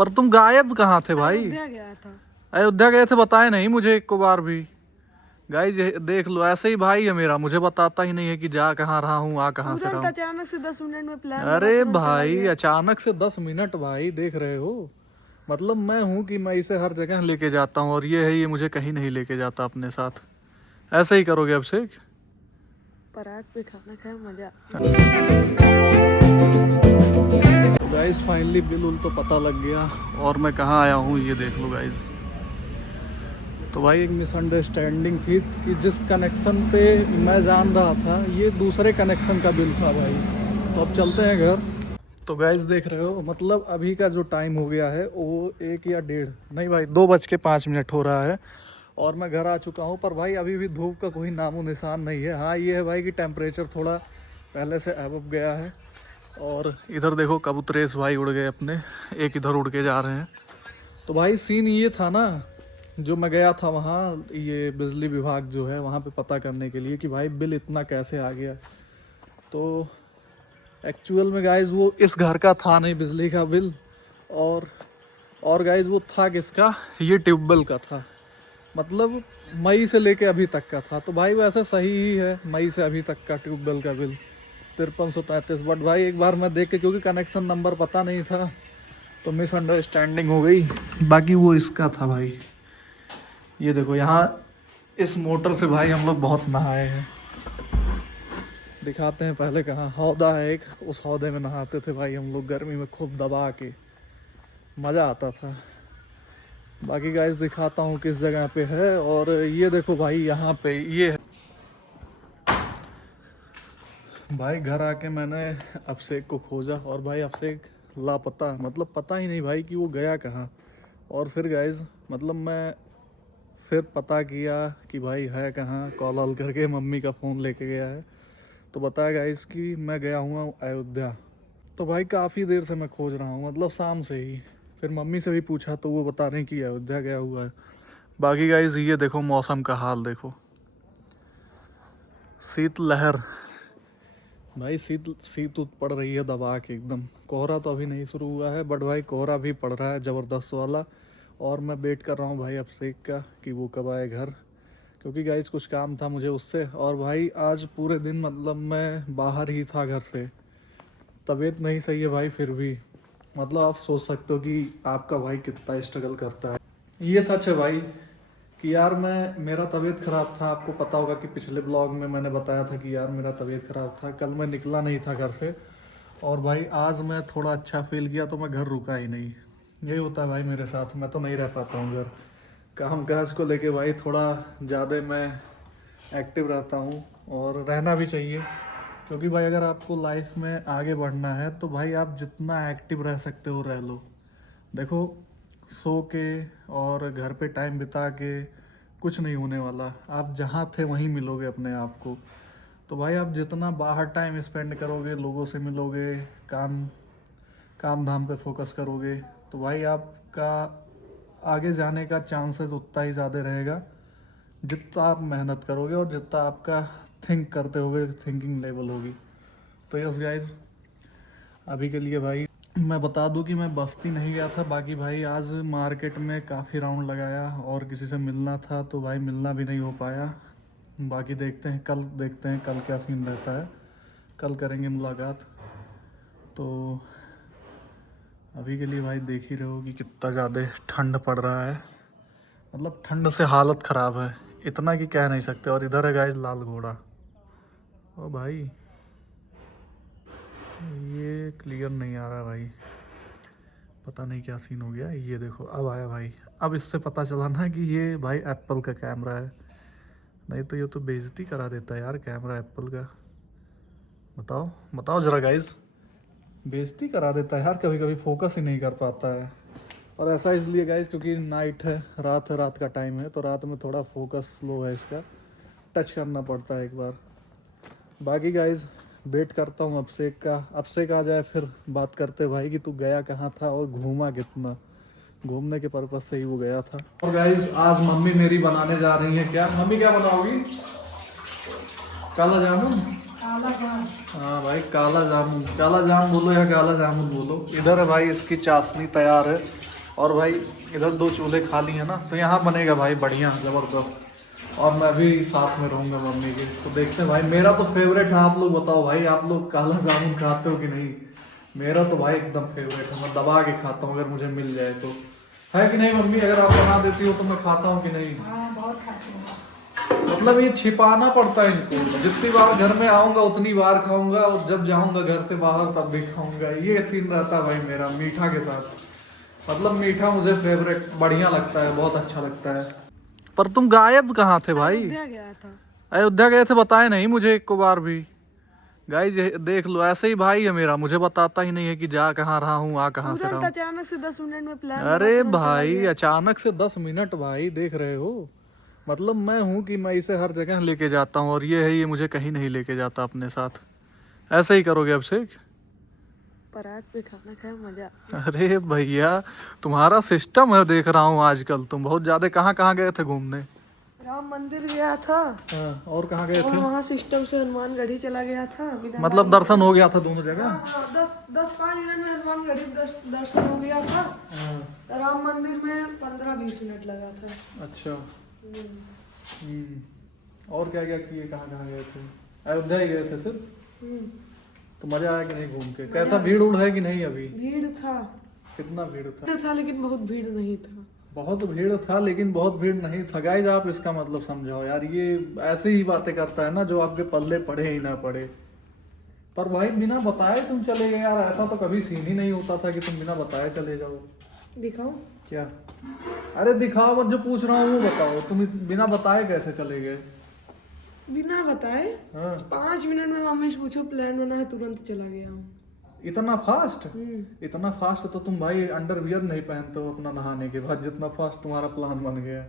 पर तुम गायब कहाँ थे भाई? अयोध्या गया था। अयोध्या गए थे, बताए नहीं मुझे एक बार भी। गाइस देख लो, ऐसे ही भाई है मेरा, मुझे बताता ही नहीं है कि जा कहाँ रहा हूँ, आ कहाँ से रहा तुरंत हूँ। अचानक से 10 मिनट में प्लान बना, अरे तुरंत चला भाई गया। अचानक से 10 मिनट भाई, देख रहे हो? मतलब मैं हूँ कि मैं इसे हर जगह लेके जाता हूँ, और ये है ये मुझे कहीं नहीं लेके जाता अपने साथ। ऐसे ही करोगे अभिषेक? पराग पे खाना खाए मजा। गाइस फाइनली बिल उल तो पता लग गया, और मैं कहाँ आया हूँ ये देख लो गाइस। तो भाई एक मिसअंडरस्टैंडिंग थी कि जिस कनेक्शन पे मैं जान रहा था, ये दूसरे कनेक्शन का बिल था भाई। तो अब चलते हैं घर। तो गाइस देख रहे हो, मतलब अभी का जो टाइम हो गया है वो 1 या 1:30 नहीं भाई 2:05 हो रहा है, और मैं घर आ चुका हूँ। पर भाई अभी भी धूप का कोई नामो निशान नहीं है। हाँ ये है भाई कि टेम्परेचर थोड़ा पहले से अबव गया है। और इधर देखो कबूतरेस भाई उड़ गए अपने, एक इधर उड़ के जा रहे हैं। तो भाई सीन ये था ना, जो मैं गया था वहाँ, ये बिजली विभाग जो है वहाँ पे पता करने के लिए कि भाई बिल इतना कैसे आ गया। तो एक्चुअल में गाइज वो इस घर का था नहीं बिजली का बिल, और गाइज वो था किसका, ये ट्यूबवेल का था। मतलब मई से लेके अभी तक का था। तो भाई वैसे सही ही है, मई से अभी तक का ट्यूबवेल का बिल 5333। बट भाई एक बार मैं देख के, क्योंकि कनेक्शन नंबर पता नहीं था तो मिसअंडरस्टैंडिंग हो गई। बाकी वो इसका था भाई। ये देखो यहाँ इस मोटर से भाई हम लोग बहुत नहाए हैं। दिखाते हैं पहले कहाँ, हौदा है एक, उस हौदे में नहाते थे भाई हम लोग गर्मी में खूब दबा के, मज़ा आता था। बाकी गाइस दिखाता हूँ किस जगह पे है। और ये देखो भाई यहाँ पे ये है भाई। घर आके मैंने अभिषेक को खोजा, और भाई अभिषेक लापता, मतलब पता ही नहीं भाई कि वो गया कहाँ। और फिर गाइस मतलब मैं फिर पता किया कि भाई है कहाँ, कॉल ऑल करके मम्मी का फ़ोन लेके गया है। तो बताया गाइस कि मैं गया हुआ अयोध्या। तो भाई काफ़ी देर से मैं खोज रहा हूँ, मतलब शाम से ही। फिर मम्मी से भी पूछा तो वो बता रहे हैं कि अयोध्या गया हुआ है। बाकी गाइस ये देखो मौसम का हाल देखो, शीत लहर भाई, शीत शीत उत पड़ रही है दबा के एकदम। कोहरा तो अभी नहीं शुरू हुआ है, बट भाई कोहरा भी पड़ रहा है ज़बरदस्त वाला। और मैं वेट कर रहा हूँ भाई अभिषेक का कि वो कब आए घर, क्योंकि गाइस कुछ काम था मुझे उससे। और भाई आज पूरे दिन मतलब मैं बाहर ही था घर से, तबीयत नहीं सही है भाई। फिर भी मतलब आप सोच सकते हो कि आपका भाई कितना स्ट्रगल करता है। ये सच है भाई कि यार मेरा तबीयत ख़राब था। आपको पता होगा कि पिछले ब्लॉग में मैंने बताया था कि यार मेरा तबीयत ख़राब था, कल मैं निकला नहीं था घर से। और भाई आज मैं थोड़ा अच्छा फील किया तो मैं घर रुका ही नहीं। यही होता है भाई मेरे साथ, मैं तो नहीं रह पाता हूँ घर। काम काज को लेके भाई थोड़ा ज़्यादा मैं एक्टिव रहता हूँ, और रहना भी चाहिए। क्योंकि भाई अगर आपको लाइफ में आगे बढ़ना है तो भाई आप जितना एक्टिव रह सकते हो रह लो। देखो सो के और घर पे टाइम बिता के कुछ नहीं होने वाला। आप जहाँ थे वहीं मिलोगे अपने आप को। तो भाई आप जितना बाहर टाइम स्पेंड करोगे, लोगों से मिलोगे, काम काम धाम पे फोकस करोगे, तो भाई आपका आगे जाने का चांसेस उतना ही ज़्यादा रहेगा जितना आप मेहनत करोगे और जितना आपका थिंक करते होगे, थिंकिंग लेवल होगी। तो यस गाइज, अभी के लिए भाई मैं बता दूं कि मैं बस्ती नहीं गया था। बाकी भाई आज मार्केट में काफ़ी राउंड लगाया, और किसी से मिलना था तो भाई मिलना भी नहीं हो पाया। बाकी देखते हैं कल क्या सीन रहता है, कल करेंगे मुलाकात। तो अभी के लिए भाई देख ही रहे हो कि कितना ज़्यादा ठंड पड़ रहा है। मतलब ठंड से हालत ख़राब है, इतना कि कह नहीं सकते। और इधर है गाइस लाल घोड़ा। ओ भाई ये क्लियर नहीं आ रहा भाई, पता नहीं क्या सीन हो गया। ये देखो अब आया भाई। अब इससे पता चला ना कि ये भाई एप्पल का कैमरा है, नहीं तो ये तो बेइज्जती करा देता है यार कैमरा एप्पल का। बताओ बताओ ज़रा गाइस, बेइज्जती करा देता है यार, कभी कभी फोकस ही नहीं कर पाता है। और ऐसा इसलिए गाइस क्योंकि नाइट है, रात का टाइम है, तो रात में थोड़ा फोकस स्लो है इसका, टच करना पड़ता है एक बार। बाकी गाइज वेट करता हूँ अभिषेक का, अभिषेक आ जाए फिर बात करते भाई कि तू गया कहाँ था और घूमा कितना। घूमने के पर्पज से ही वो गया था। और गाइज आज मम्मी मेरी बनाने जा रही है, क्या मम्मी क्या बनाओगी? काला जामुन। हाँ भाई काला जामुन बोलो या काला जामुन बोलो। इधर है भाई इसकी चाशनी तैयार है, और भाई इधर 2 चूल्हे खाली हैं ना, तो यहाँ बनेगा भाई बढ़िया ज़बरदस्त। और मैं भी साथ में रहूँगा मम्मी के, तो देखते हैं भाई। मेरा तो फेवरेट है, आप लोग बताओ भाई, आप लोग काला जामुन खाते हो कि नहीं? मेरा तो भाई एकदम फेवरेट है, मैं दबा के खाता हूँ अगर मुझे मिल जाए तो। है कि नहीं मम्मी? अगर आप बना देती हो तो मैं खाता हूँ कि नहीं? हाँ बहुत खाती हूँ। मतलब ये छिपाना पड़ता है इनको, जितनी बार घर में आऊंगा उतनी बार खाऊंगा, और जब जाऊंगा घर से बाहर तब भी खाऊंगा। ये सीन रहता है भाई मेरा मीठा के साथ। मतलब मीठा मुझे फेवरेट बढ़िया लगता है, बहुत अच्छा लगता है। पर तुम गायब कहाँ थे भाई? अयोध्या गया था। अयोध्या गए थे, बताए नहीं मुझे एक को बार भी। गाइस देख लो, ऐसे ही भाई है मेरा, मुझे बताता ही नहीं है कि जा कहाँ रहा हूँ, आ कहाँ से रहा तुरंत हूँ। अचानक से 10 मिनट में प्लान अरे भाई अचानक से 10 मिनट भाई, देख रहे हो? मतलब मैं हूँ कि मैं इसे हर जगह लेके जाता हूँ, और ये है ये मुझे कहीं नहीं लेके जाता अपने साथ। ऐसे ही करोगे अभिषेक? परात पे खाना खाया मजा। अरे भैया तुम्हारा सिस्टम है, देख रहा हूँ आजकल तुम बहुत ज्यादा। कहाँ कहाँ गए थे घूमने? राम मंदिर गया था। हाँ, और कहाँ गए और थे? वहाँ सिस्टम से हनुमानगढ़ी चला गया था। मतलब दर्शन हो गया था दोनों जगह? हाँ, 10-5 मिनट में हनुमानगढ़ी दर्शन हो गया था। हाँ। राम मंदिर में 15-20 मिनट लगा था। अच्छा। और क्या क्या किए, कहाँ कहाँ गए थे? अयोध्या ही गए थे सिर्फ? तो मजा आया कि नहीं घूम के? कैसा भीड़ उड़ है कि नहीं अभी? भीड़ था। कितना भीड़ था? भीड़ था लेकिन बहुत भीड़ नहीं था। बहुत भीड़ था लेकिन बहुत भीड़ नहीं था। गाइस आप इसका मतलब समझाओ यार, ये ऐसी ही बातें करता है ना जो आपके पल्ले पड़े ही ना पड़े। पर भाई बिना बताए तुम चले गए यार, ऐसा तो कभी सीन ही नहीं होता था कि तुम बिना बताए चले जाओ। दिखाओ क्या? अरे दिखाओ मत, जो पूछ रहा हूँ वो बताओ। तुम बिना बताए कैसे चले गए? बिना बताए हाँ। 5 मिनट में मम्मी से पूछो प्लान बना है, तुरंत चला गया हूँ। इतना फास्ट? इतना फास्ट तो तुम भाई अंडरवियर नहीं पहनते हो अपना नहाने के बाद, जितना फास्ट तुम्हारा प्लान बन गया।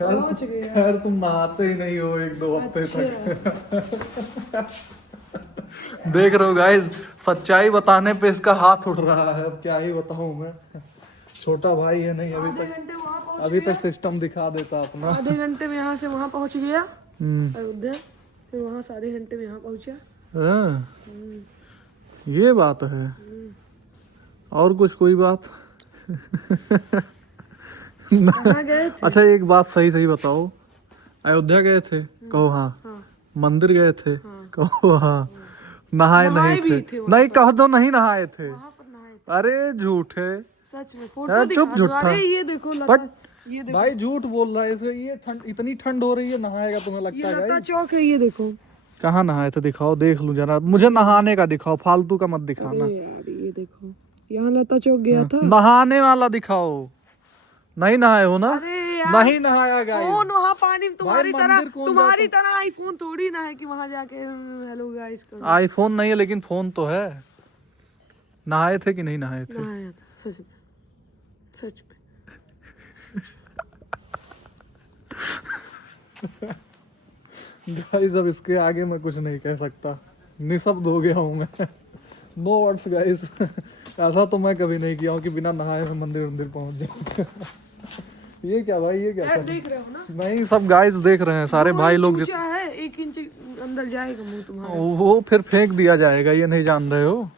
पहुंच गया। खैर तुम नहाते ही नहीं हो 1-2 हफ्ते तक। देख रहे हो गाइस, सच्चाई बताने पे इसका हाथ उठ रहा है। अब क्या ही बताऊं मैं, छोटा भाई है नहीं अभी आधे तक, घंटे वहाँ पहुँच अभी तक सिस्टम दिखा देता अपना। आधे घंटे में यहाँ से वहाँ पहुँच गया अयोध्या, फिर वहाँ से आधे घंटे में यहाँ पहुँचा। हाँ, ये बात है। और कुछ कोई बात? कहाँ गए थे? अच्छा एक बात सही सही बताओ, अयोध्या गए थे कहो? हाँ। हाँ। मंदिर गए थे कहो? हाँ। नहाए नहाए नहीं भी थे? थे नहीं कह दो नहीं नहाए थे। वहाँ पर नहाए थे। अरे झूठे। सच में है, फोटो चुप दिखा दो। झूठा। अरे ये देखो लगा, बट ये देखो, भाई झूठ बोल रहा है इसे। ये ठंड, इतनी ठंड हो रही है, नहाएगा तुम्हें ये लगता है लता गाइस? चौक है, ये देखो। कहाँ नहाए थे दिखाओ, देख लूं जरा। मुझे नहाने का दिखाओ, फालतू का मत दिखाना। अरे यार ये देखो, यहाँ लता चौक गया था। नहाने वाला दिखाओ। नहीं नहाए हो ना? अरे यार नहीं नहाया गाइस। फोन वहाँ पानी में तुम्हारी भाई तरह, मंदिर कौन तुम्हारी तरह आईफोन थोड़ी ना है कि वहाँ जाके हेलो गाइस करो। आईफोन नहीं है लेकिन फोन तो है। नहाए थे कि नहीं नहाए थे? नहाया था सच में, सच में। गाइस अब इसके आगे मैं कुछ नहीं कह सकता, निशब्द हो गया हूँ मैं। No words guys. ऐसा तो मैं कभी नहीं किया हूँ कि बिना नहाए मैं मंदिर पहुंच जाऊँ। ये क्या भाई, ये क्या यार कर... देख रहे हो ना, नहीं सब गाइस देख रहे हैं, सारे भाई लोग। ऊंचा है, 1 इंच अंदर जाएगा मुंह तुम्हारा। वो फिर फेंक दिया जाएगा, ये नहीं जान रहे हो?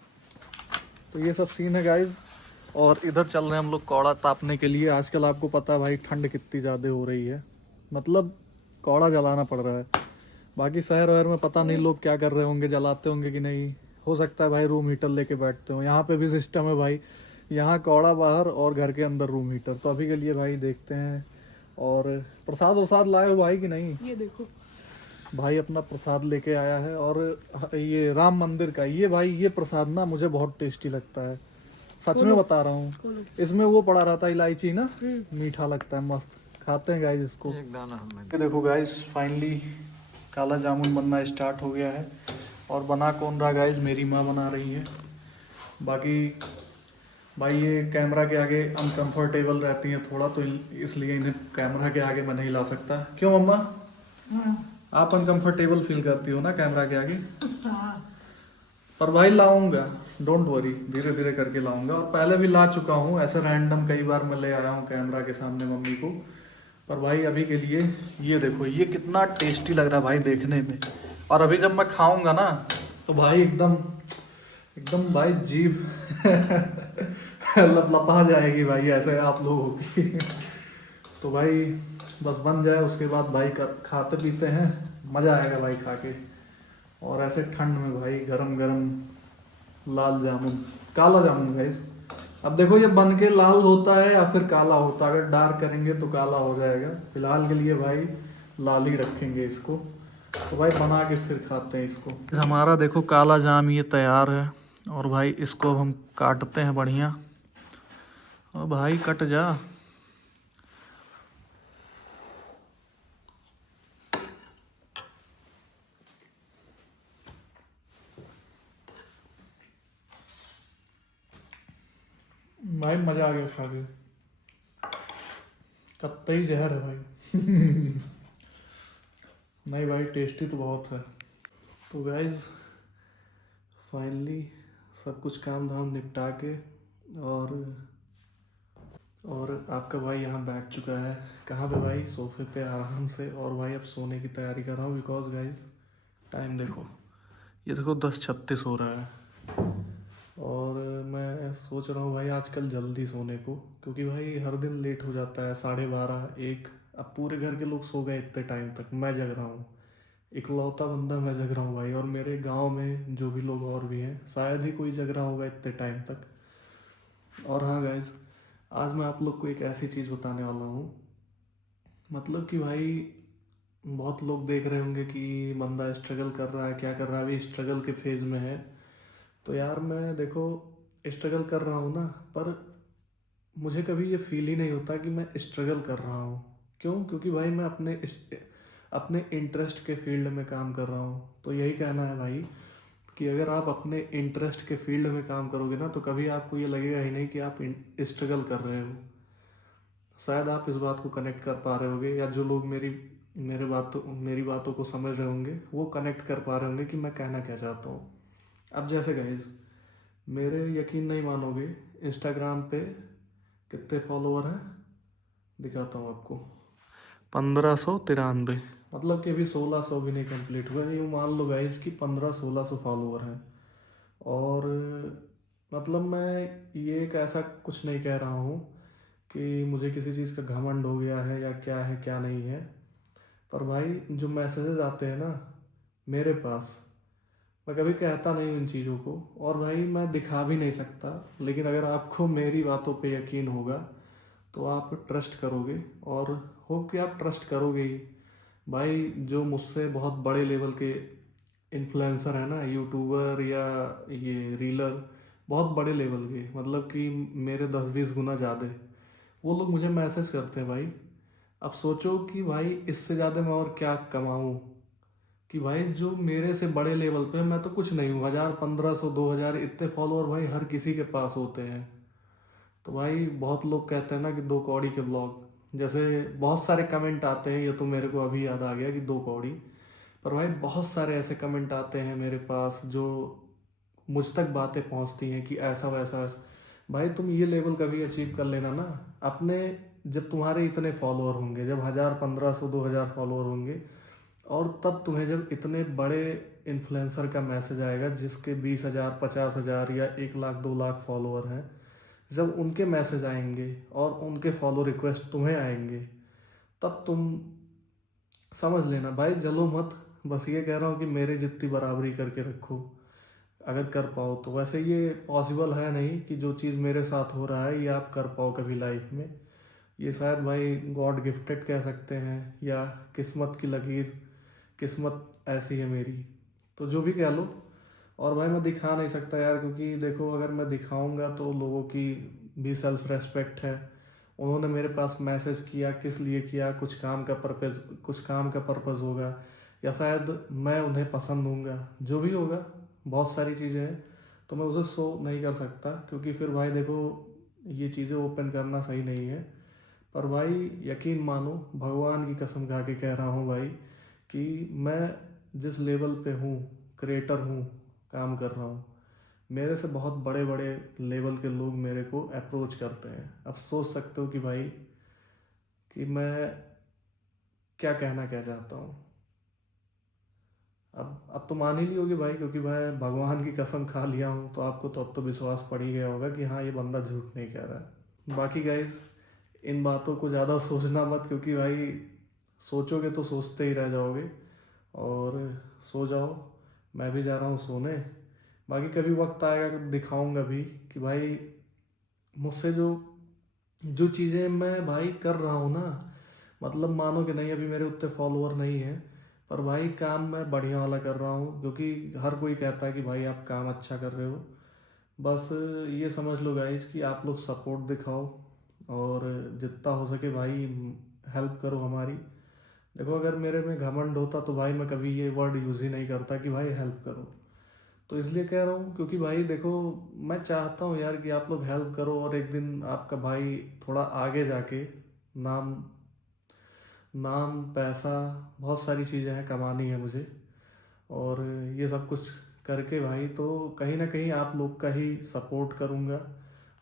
तो ये सब सीन है गाइस। और इधर चल रहे हैं हम लोग कौड़ा तापने के लिए। आजकल आपको पता है भाई ठंड कितनी ज़्यादा हो रही है, मतलब कौड़ा जलाना पड़ रहा है। बाकी शहर वहर में पता नहीं लोग क्या कर रहे होंगे, जलाते होंगे कि नहीं। हो सकता है भाई रूम हीटर लेके बैठते हो। यहाँ पे भी सिस्टम है भाई, यहाँ कौड़ा बाहर और घर के अंदर रूम हीटर। तो अभी के लिए भाई देखते हैं। और प्रसाद वरसाद लाए हो भाई कि नहीं? ये देखो भाई अपना प्रसाद लेके आया है, और ये राम मंदिर का ये भाई, ये प्रसाद ना मुझे बहुत टेस्टी लगता है, सच में बता रहा हूँ। खोलो। इसमें वो पड़ा रहता है इलायची ना, मीठा लगता है, मस्त। खाते हैं गाइस इसको। एक दाना ये देखो गाइस फाइनली काला जामुन बनना स्टार्ट हो गया है। और बना कौन रहा गाइस? मेरी माँ बना रही है। बाकी भाई ये कैमरा के आगे अनकंफर्टेबल रहती हैं थोड़ा, तो इसलिए इन्हें कैमरा के आगे मैं नहीं ला सकता। क्यों मम्मा? आप अनकंफर्टेबल फील करती हो ना कैमरा के आगे? पर भाई लाऊंगा, डोंट वरी, धीरे धीरे करके लाऊंगा। और पहले भी ला चुका हूँ ऐसे रैंडम, कई बार मैं ले आया हूँ कैमरा के सामने मम्मी को। पर भाई अभी के लिए ये देखो, ये कितना टेस्टी लग रहा है भाई देखने में। और अभी जब मैं खाऊंगा ना तो भाई एकदम एकदम भाई जीभ लपलपा जाएगी भाई ऐसे आप लोगों की। तो भाई बस बन जाए, उसके बाद भाई खाते पीते हैं, मज़ा आएगा भाई खा के। और ऐसे ठंड में भाई गरम गरम लाल जामुन, काला जामुन गाइस। अब देखो ये बन के लाल होता है या फिर काला होता है, अगर डार्क करेंगे तो काला हो जाएगा। फिलहाल के लिए भाई लाल ही रखेंगे इसको। तो भाई बना के फिर खाते हैं इसको। हमारा देखो काला जाम ये तैयार है, और भाई इसको अब हम काटते हैं बढ़िया। और भाई कट जा। भाई मजा आ गया खा के, कत्तई जहर है भाई। नहीं भाई टेस्टी तो बहुत है। तो गाइज फाइनली सब कुछ काम धाम निपटा के और आपका भाई यहाँ बैठ चुका है। कहाँ पे भाई? सोफे पे आराम से। और भाई अब सोने की तैयारी कर रहा हूँ, बिकॉज गाइज टाइम देखो, ये देखो 10:36 हो रहा है। और मैं सोच रहा हूँ भाई आजकल जल्दी सोने को, क्योंकि भाई हर दिन लेट हो जाता है, 12:30 1। अब पूरे घर के लोग सो गए इतने टाइम तक, मैं जग रहा हूँ, इकलौता बंदा मैं जग रहा हूँ भाई। और मेरे गांव में जो भी लोग और भी हैं, शायद ही कोई जग रहा होगा इतने टाइम तक। और हाँ गाइज, आज मैं आप लोग को एक ऐसी चीज़ बताने वाला हूँ, मतलब कि भाई बहुत लोग देख रहे होंगे कि बंदा स्ट्रगल कर रहा है, क्या कर रहा है, अभी स्ट्रगल के फेज़ में है। तो यार मैं देखो स्ट्रगल कर रहा हूँ ना, पर मुझे कभी ये फील ही नहीं होता कि मैं स्ट्रगल कर रहा हूँ। क्यों? क्योंकि भाई मैं अपने इंटरेस्ट के फील्ड में काम कर रहा हूँ। तो यही कहना है भाई कि अगर आप अपने इंटरेस्ट के फील्ड में काम करोगे ना, तो कभी आपको ये लगेगा ही नहीं कि आप स्ट्रगल कर रहे हो। शायद आप इस बात को कनेक्ट कर पा रहे होगे, या जो लोग मेरी बातों को समझ रहे होंगे वो कनेक्ट कर पा रहे होंगे कि मैं कहना क्या चाहता हूँ। अब जैसे गाइज, मेरे यकीन नहीं मानोगे, इंस्टाग्राम पे कितने फॉलोअर हैं दिखाता हूँ आपको, 1593। मतलब कि अभी 1600 भी नहीं कंप्लीट हुआ, यूँ मान लो गाइज कि 1500-1600 फॉलोअर हैं। और मतलब मैं ये एक ऐसा कुछ नहीं कह रहा हूँ कि मुझे किसी चीज़ का घमंड हो गया है क्या नहीं है। पर भाई जो मैसेजेस आते हैं ना मेरे पास, मैं कभी कहता नहीं हूँ इन चीज़ों को, और भाई मैं दिखा भी नहीं सकता। लेकिन अगर आपको मेरी बातों पे यकीन होगा तो आप ट्रस्ट करोगे, और होप कि आप ट्रस्ट करोगे ही। भाई जो मुझसे बहुत बड़े लेवल के इन्फ्लुएंसर है ना, यूट्यूबर या ये रीलर, बहुत बड़े लेवल के, मतलब कि मेरे 10-20 गुना ज़्यादा, वो लोग मुझे मैसेज करते हैं भाई। अब सोचो कि भाई इससे ज़्यादा मैं और क्या कमाऊँ, कि भाई जो मेरे से बड़े लेवल पे, मैं तो कुछ नहीं हूँ, 1000 1500 2000 इतने फॉलोअर भाई हर किसी के पास होते हैं। तो भाई बहुत लोग कहते हैं ना कि 2 कौड़ी के ब्लॉग, जैसे बहुत सारे कमेंट आते हैं, ये तो मेरे को अभी याद आ गया कि 2 कौड़ी। पर भाई बहुत सारे ऐसे कमेंट आते हैं मेरे पास जो मुझ तक बातें पहुंचती हैं कि ऐसा वैसा वैसा। भाई तुम ये लेवल कभी अचीव कर लेना ना अपने, जब तुम्हारे इतने फॉलोअर होंगे, जब 1000 1500 2000 फॉलोअर होंगे, और तब तुम्हें जब इतने बड़े इन्फ्लुएंसर का मैसेज आएगा जिसके 20,000 50,000 या 1 लाख 2 लाख फॉलोअर हैं, जब उनके मैसेज आएंगे और उनके फॉलो रिक्वेस्ट तुम्हें आएंगे, तब तुम समझ लेना भाई, जलो मत। बस ये कह रहा हूँ कि मेरे जितनी बराबरी करके रखो, अगर कर पाओ तो। वैसे ये पॉसिबल है नहीं कि जो चीज़ मेरे साथ हो रहा है ये आप कर पाओ कभी लाइफ में। ये शायद भाई गॉड गिफ्टेड कह सकते हैं, या किस्मत की लकीर, किस्मत ऐसी है मेरी, तो जो भी कह लो। और भाई मैं दिखा नहीं सकता यार, क्योंकि देखो अगर मैं दिखाऊंगा तो लोगों की भी सेल्फ रेस्पेक्ट है। उन्होंने मेरे पास मैसेज किया, किस लिए किया? कुछ काम का पर्पज़ होगा, या शायद मैं उन्हें पसंद हूँगा, जो भी होगा, बहुत सारी चीज़ें हैं। तो मैं उसे शो नहीं कर सकता, क्योंकि फिर भाई देखो ये चीज़ें ओपन करना सही नहीं है। पर भाई यकीन मानो, भगवान की कसम खा के कह रहा हूँ भाई, कि मैं जिस लेवल पे हूँ, क्रिएटर हूँ, काम कर रहा हूँ, मेरे से बहुत बड़े बड़े लेवल के लोग मेरे को अप्रोच करते हैं। अब सोच सकते हो कि भाई कि मैं क्या कहना क्या चाहता हूँ। अब तो मान ही ली होगी भाई, क्योंकि मैं भगवान की कसम खा लिया हूँ, तो आपको तो अब तो विश्वास पड़ ही गया होगा कि हाँ ये बंदा झूठ नहीं कह रहा है। बाकी गाइज इन बातों को ज़्यादा सोचना मत, क्योंकि भाई सोचोगे तो सोचते ही रह जाओगे। और सो जाओ, मैं भी जा रहा हूँ सोने। बाकी कभी वक्त आएगा दिखाऊंगा भी कि भाई मुझसे जो जो चीज़ें मैं भाई कर रहा हूँ ना, मतलब मानो कि नहीं अभी मेरे उतने फॉलोअर नहीं हैं, पर भाई काम मैं बढ़िया वाला कर रहा हूँ, क्योंकि हर कोई कहता है कि भाई आप काम अच्छा कर रहे हो। बस ये समझ लो गाइस कि आप लोग सपोर्ट दिखाओ, और जितना हो सके भाई हेल्प करो हमारी। देखो अगर मेरे में घमंड होता तो भाई मैं कभी ये वर्ड यूज़ ही नहीं करता कि भाई हेल्प करो। तो इसलिए कह रहा हूँ क्योंकि भाई देखो, मैं चाहता हूँ यार कि आप लोग हेल्प करो, और एक दिन आपका भाई थोड़ा आगे जाके नाम नाम पैसा बहुत सारी चीज़ें हैं कमानी है मुझे, और ये सब कुछ करके भाई तो कहीं ना कहीं आप लोग का ही सपोर्ट करूँगा।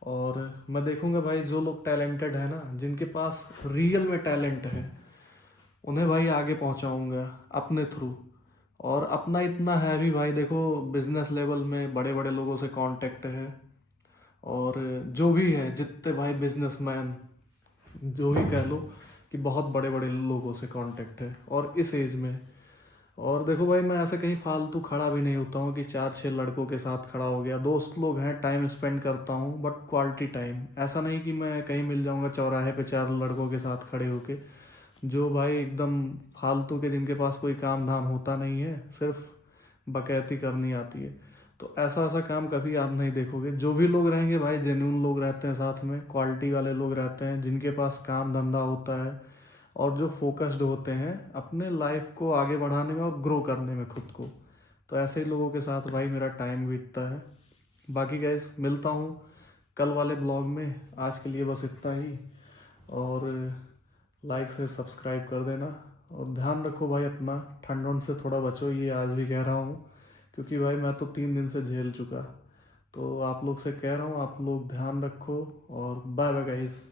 और मैं देखूँगा भाई जो लोग टैलेंटेड है ना, जिनके पास रियल में टैलेंट है, उन्हें भाई आगे पहुँचाऊँगा अपने थ्रू। और अपना इतना है भी भाई, देखो बिजनेस लेवल में बड़े बड़े लोगों से कांटेक्ट है, और जो भी है जितने भाई बिजनेसमैन जो भी कह लो कि बहुत बड़े बड़े लोगों से कांटेक्ट है और इस एज में। और देखो भाई मैं ऐसे कहीं फालतू खड़ा भी नहीं होता हूँ कि 4-6 लड़कों के साथ खड़ा हो गया। दोस्त लोग हैं, टाइम स्पेंड करता हूँ, बट क्वालिटी टाइम। ऐसा नहीं कि मैं कहीं मिल जाऊँगा चौराहे पे 4 लड़कों के साथ खड़े होके, जो भाई एकदम फालतू के, जिनके पास कोई काम धाम होता नहीं है, सिर्फ बकैती करनी आती है। तो ऐसा ऐसा काम कभी आप नहीं देखोगे। जो भी लोग रहेंगे भाई जेन्युइन लोग रहते हैं, साथ में क्वालिटी वाले लोग रहते हैं, जिनके पास काम धंधा होता है, और जो फोकस्ड होते हैं अपने लाइफ को आगे बढ़ाने में और ग्रो करने में खुद को। तो ऐसे ही लोगों के साथ भाई मेरा टाइम बीतता है। बाकी गाइस मिलता हूँ कल वाले ब्लॉग में। आज के लिए बस इतना ही, और लाइक से सब्सक्राइब कर देना, और ध्यान रखो भाई अपना, ठंड से थोड़ा बचो, ये आज भी कह रहा हूँ, क्योंकि भाई मैं तो 3 दिन से झेल चुका। तो आप लोग से कह रहा हूँ, आप लोग ध्यान रखो, और बाय बाय गाइस।